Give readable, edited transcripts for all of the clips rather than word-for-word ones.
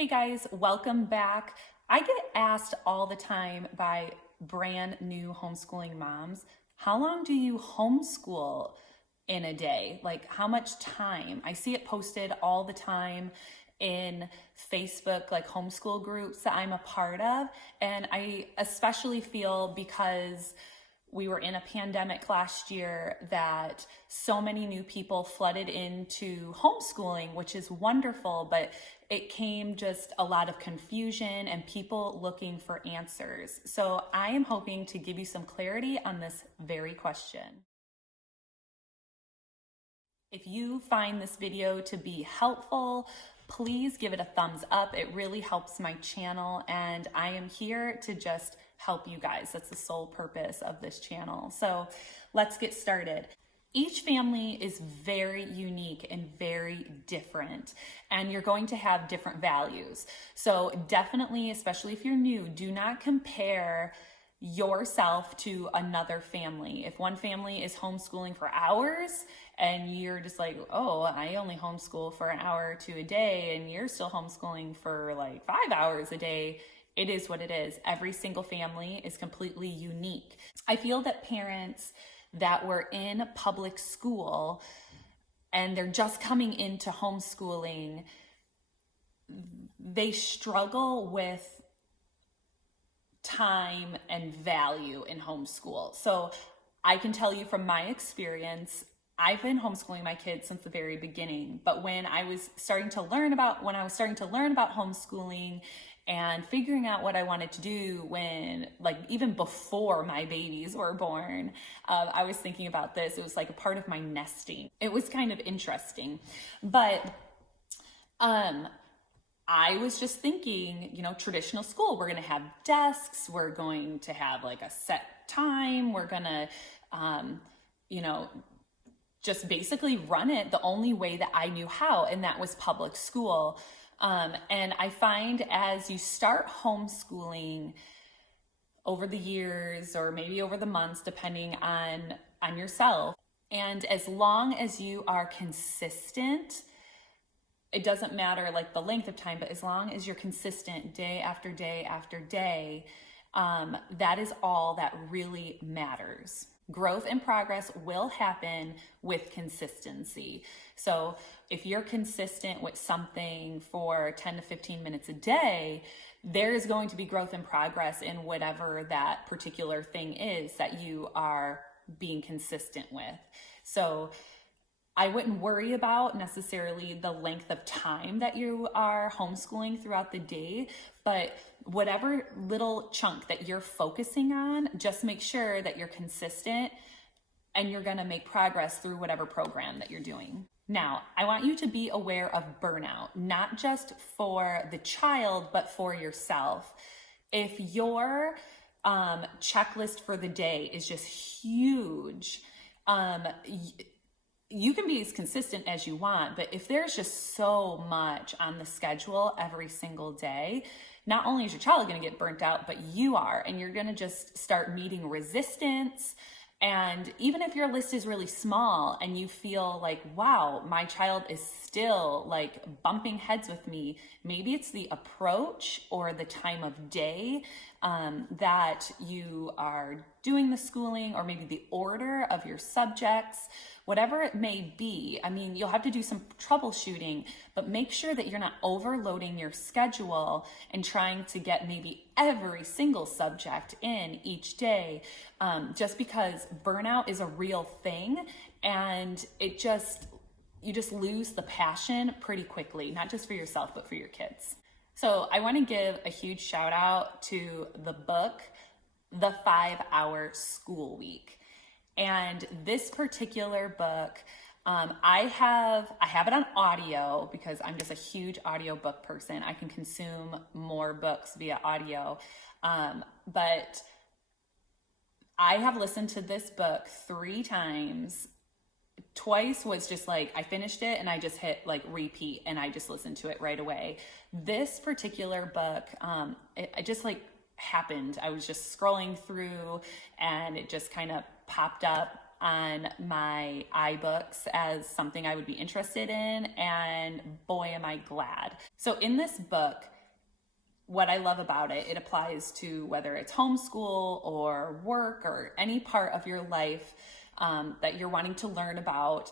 Hey guys, welcome back. I get asked all the time by brand new homeschooling moms, how long do you homeschool in a day? Like how much time? I see it posted all the time in Facebook, like homeschool groups that I'm a part of. And I especially feel because we were in a pandemic last year that so many new people flooded into homeschooling, which is wonderful, but it came just a lot of confusion and people looking for answers. So I am hoping to give you some clarity on this very question. If you find this video to be helpful, please give it a thumbs up. It really helps my channel, and I am here to just help you guys. That's the sole purpose of this channel. So let's get started. Each family is very unique and very different, and you're going to have different values. So definitely, especially if you're new, do not compare yourself to another family. If one family is homeschooling for hours and you're just like, oh, I only homeschool for an hour or two a day, and you're still homeschooling for like 5 hours a day, it is what it is. Every single family is completely unique. I feel that parents that were in public school and they're just coming into homeschooling, they struggle with time and value in homeschool. So I can tell you from my experience, I've been homeschooling my kids since the very beginning, but when I was starting to learn about homeschooling and figuring out what I wanted to do when, like, even before my babies were born, I was thinking about this. It was like a part of my nesting. It was kind of interesting, but I was just thinking, traditional school, we're going to have desks, we're going to have like a set time, we're going to, just basically run it the only way that I knew how, and that was public school. And I find as you start homeschooling over the years, or maybe over the months, depending on yourself, and as long as you are consistent, it doesn't matter like the length of time, but as long as you're consistent day after day after day, that is all that really matters. Growth and progress will happen with consistency. So if you're consistent with something for 10 to 15 minutes a day, there is going to be growth and progress in whatever that particular thing is that you are being consistent with. So I wouldn't worry about necessarily the length of time that you are homeschooling throughout the day, but whatever little chunk that you're focusing on, just make sure that you're consistent and you're going to make progress through whatever program that you're doing. Now, I want you to be aware of burnout, not just for the child, but for yourself. If your checklist for the day is just huge, you can be as consistent as you want, but if there's just so much on the schedule every single day, not only is your child going to get burnt out, but you are, and you're going to just start meeting resistance. And even if your list is really small and you feel like, wow, my child is still like bumping heads with me, maybe it's the approach or the time of day that you are doing the schooling, or maybe the order of your subjects, whatever it may be. I mean, you'll have to do some troubleshooting, but make sure that you're not overloading your schedule and trying to get maybe every single subject in each day, just because burnout is a real thing, and you just lose the passion pretty quickly, not just for yourself, but for your kids. So I want to give a huge shout out to the book, The 5-Hour School Week. And this particular book, I have it on audio because I'm just a huge audiobook person. I can consume more books via audio. But I have listened to this book 3 times. Twice was just like, I finished it and I just hit like repeat and I just listened to it right away. This particular book, it just like happened. I was just scrolling through and it just kind of popped up on my iBooks as something I would be interested in, and boy, am I glad. So in this book, what I love about it, it applies to whether it's homeschool or work or any part of your life that you're wanting to learn about,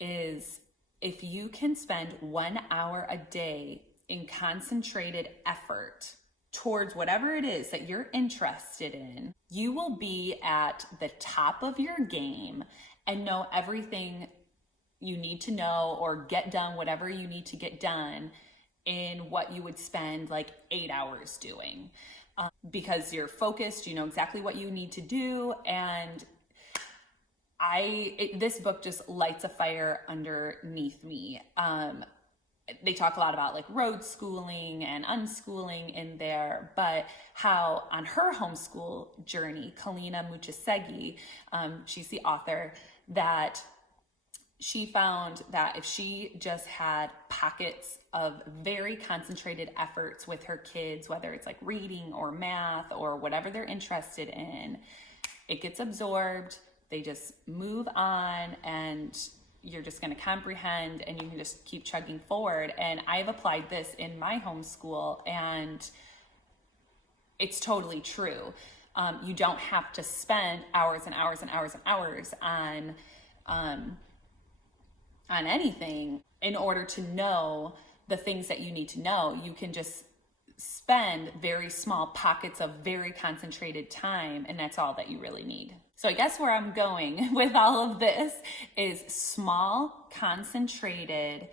is if you can spend 1 hour a day in concentrated effort towards whatever it is that you're interested in, you will be at the top of your game and know everything you need to know, or get done whatever you need to get done in what you would spend like 8 hours doing, because you're focused, you know exactly what you need to do. And this book just lights a fire underneath me. They talk a lot about like road schooling and unschooling in there, but how on her homeschool journey, Kalina Muchasegi, she's the author, that she found that if she just had pockets of very concentrated efforts with her kids, whether it's like reading or math or whatever they're interested in, it gets absorbed, they just move on, and you're just going to comprehend, and you can just keep chugging forward. And I've applied this in my homeschool, and it's totally true. You don't have to spend hours and hours and hours and hours on anything in order to know the things that you need to know. You can just spend very small pockets of very concentrated time, and that's all that you really need. So I guess where I'm going with all of this is small, concentrated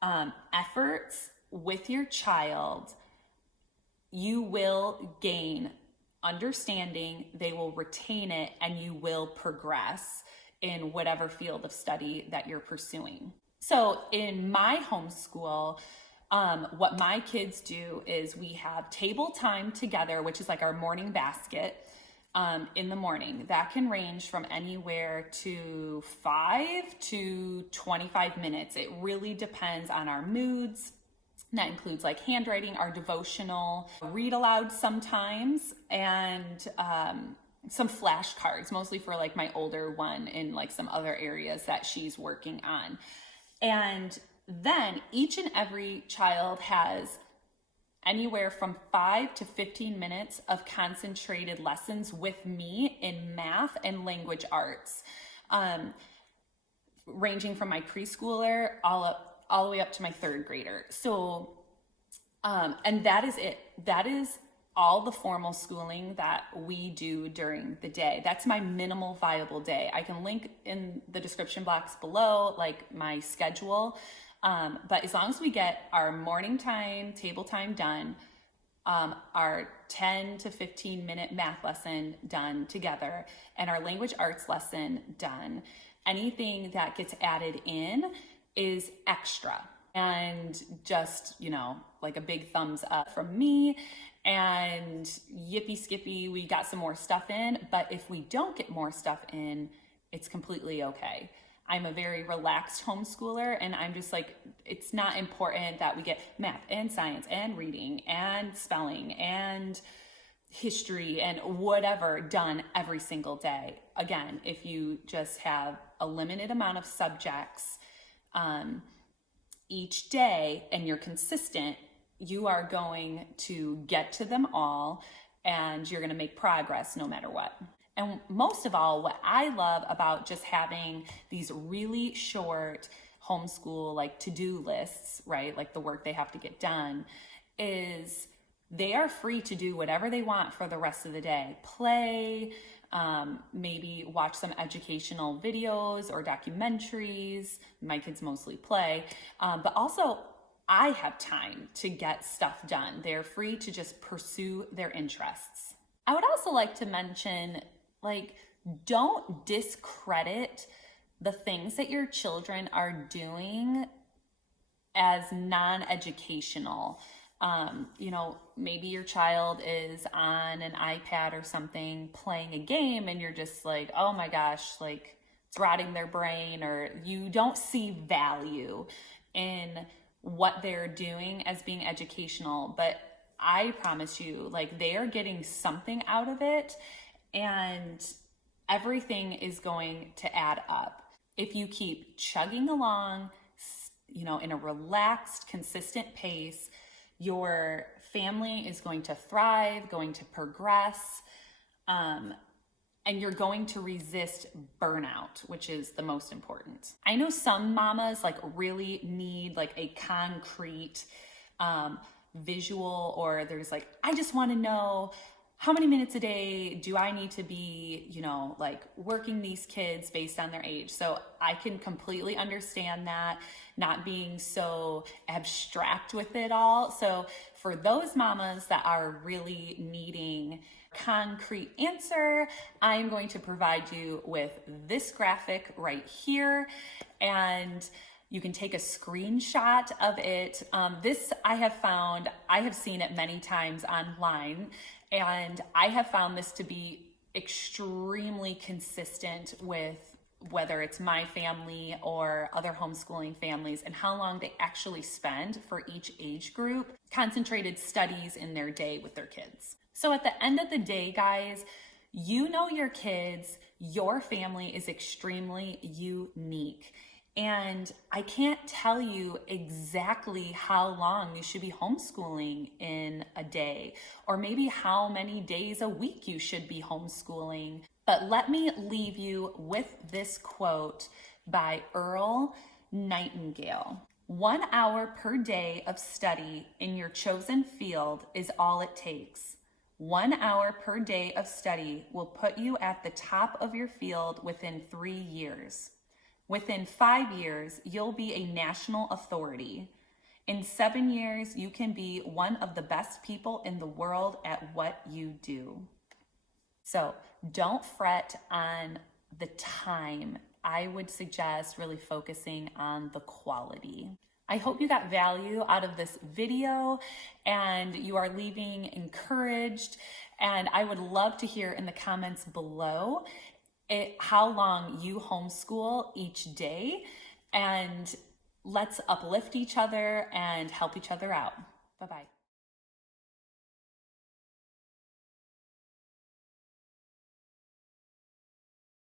efforts with your child. You will gain understanding, they will retain it, and you will progress in whatever field of study that you're pursuing. So in my homeschool, what my kids do is we have table time together, which is like our morning basket in the morning. That can range from anywhere to 5 to 25 minutes. It really depends on our moods. And that includes like handwriting, our devotional, read aloud sometimes, and some flashcards, mostly for like my older one in like some other areas that she's working on. And then each and every child has anywhere from 5 to 15 minutes of concentrated lessons with me in math and language arts, ranging from my preschooler all the way up to my 3rd grader. So, and that is it. That is all the formal schooling that we do during the day. That's my minimal viable day. I can link in the description box below, like my schedule. But as long as we get our morning time, table time done, our 10 to 15 minute math lesson done together, and our language arts lesson done, anything that gets added in is extra. And just, you know, like a big thumbs up from me, and yippee skippy, we got some more stuff in. But if we don't get more stuff in, it's completely okay. I'm a very relaxed homeschooler, and I'm just like, it's not important that we get math and science and reading and spelling and history and whatever done every single day. Again, if you just have a limited amount of subjects each day and you're consistent, you are going to get to them all, and you're going to make progress no matter what. And most of all, what I love about just having these really short homeschool like to-do lists, right? Like the work they have to get done, is they are free to do whatever they want for the rest of the day. Play, maybe watch some educational videos or documentaries. My kids mostly play, but also I have time to get stuff done. They're free to just pursue their interests. I would also like to mention, like, don't discredit the things that your children are doing as non-educational. You know, maybe your child is on an iPad or something playing a game, and you're just like, oh my gosh, like it's rotting their brain, or you don't see value in what they're doing as being educational. But I promise you, like, they are getting something out of it. And everything is going to add up. If you keep chugging along, in a relaxed, consistent pace, your family is going to thrive, going to progress, and you're going to resist burnout, which is the most important. I know some mamas really need a concrete visual, or there's I just want to know how many minutes a day do I need to be, working these kids based on their age. So I can completely understand that, not being so abstract with it all. So for those mamas that are really needing concrete answer, I'm going to provide you with this graphic right here, and you can take a screenshot of it. This I have seen it many times online, and I have found this to be extremely consistent with whether it's my family or other homeschooling families, and how long they actually spend for each age group, concentrated studies in their day with their kids. So at the end of the day, guys, you know your kids, your family is extremely unique. And I can't tell you exactly how long you should be homeschooling in a day, or maybe how many days a week you should be homeschooling. But let me leave you with this quote by Earl Nightingale. 1 hour per day of study in your chosen field is all it takes. 1 hour per day of study will put you at the top of your field within 3 years. Within 5 years, you'll be a national authority. In 7 years, you can be one of the best people in the world at what you do. So don't fret on the time. I would suggest really focusing on the quality. I hope you got value out of this video and you are leaving encouraged. And I would love to hear in the comments below how long you homeschool each day, and let's uplift each other and help each other out. Bye-bye.